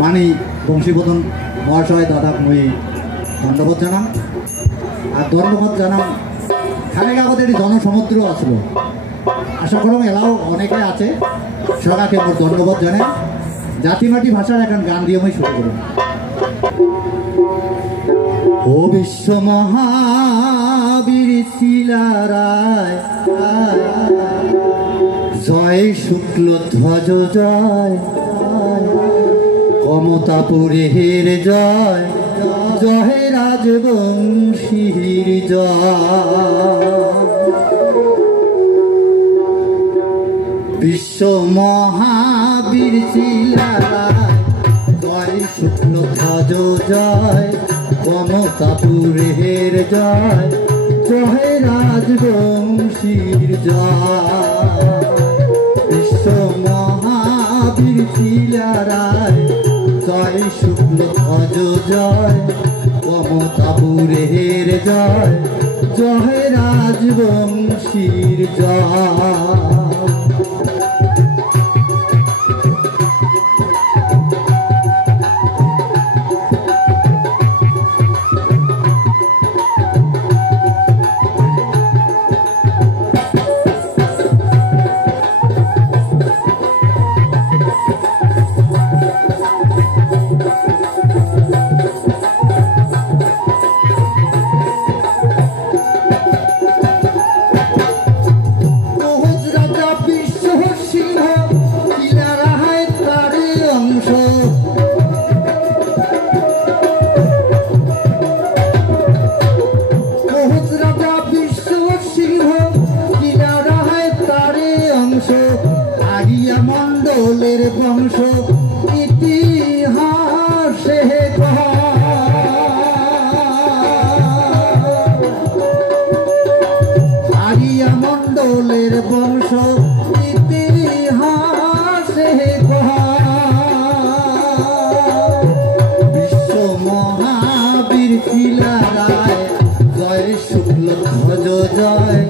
মানি বংশীবদন মহাশয় দাদা মই ধন্যবাদ জানাম। আর ধন্যবাদ জানাম খালেক আমাদের জনসমুদ্র আসলো আশা করম এলাও অনেকে আছে সবাইকে মোর ধন্যবাদ জানাই। জাতিমাটি ভাষার এখন গান দিয়ে আমি শুরু করব। ও বিশ্ব মহাবীর শিলারায় জয় শুক্ল ধ্বজ জয় কমতাপুরের জয় জয় রাজবংশীর জয়। বিশ্ব মহাবীর শিলারায় জয় শুক্ল ধ্বজ জয় কমতাপুরের জয় জয় রাজবংশীর জয়। বিশ্ব মহাবীর শিলারায় জয় শুক্ল ধ্বজ জয় কমতাপুরের জয় জয় রাজবংশীর জয়। মন্ডলের বংশ ইতিহাসে আরিয়া মন্ডলের বংশ ইতিহাসে বিশ্ব মহাবীর শিলারায় জয় শুক্ল ধ্বজ জয়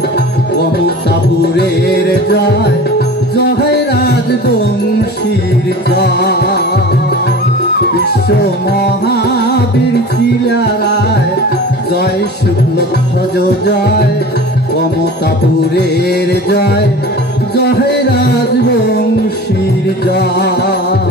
কমতাপুরের জয় জয় রাজবংশীর জয়। বিশ্ব মহাবীর শিলারায় জয় শুক্ল ধ্বজ জয় কমতাপুরের জয় জয় রাজবংশীর জয়।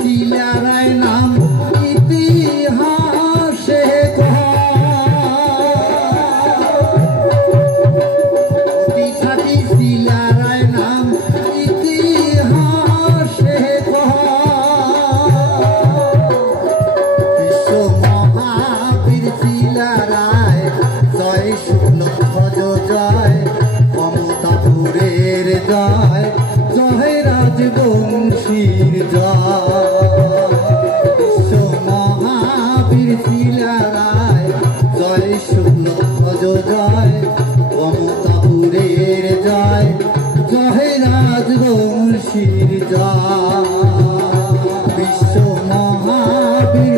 শিলারায় নাম ইতিহাসে শিলারায় নাম ইতিহাসে বিশ্ব মহাবীর শিলারায় জয় শুক্ল ধ্বজ জয় কমতাপুরের জয় জয় রাজবংশীর জয়। বিশ্ব মহাবীর শিলারায় জয় শুক্ল ধ্বজ জয় কমতাপুরের জয় জয় রাজবংশীর জয়। বিশ্ব মহাবীর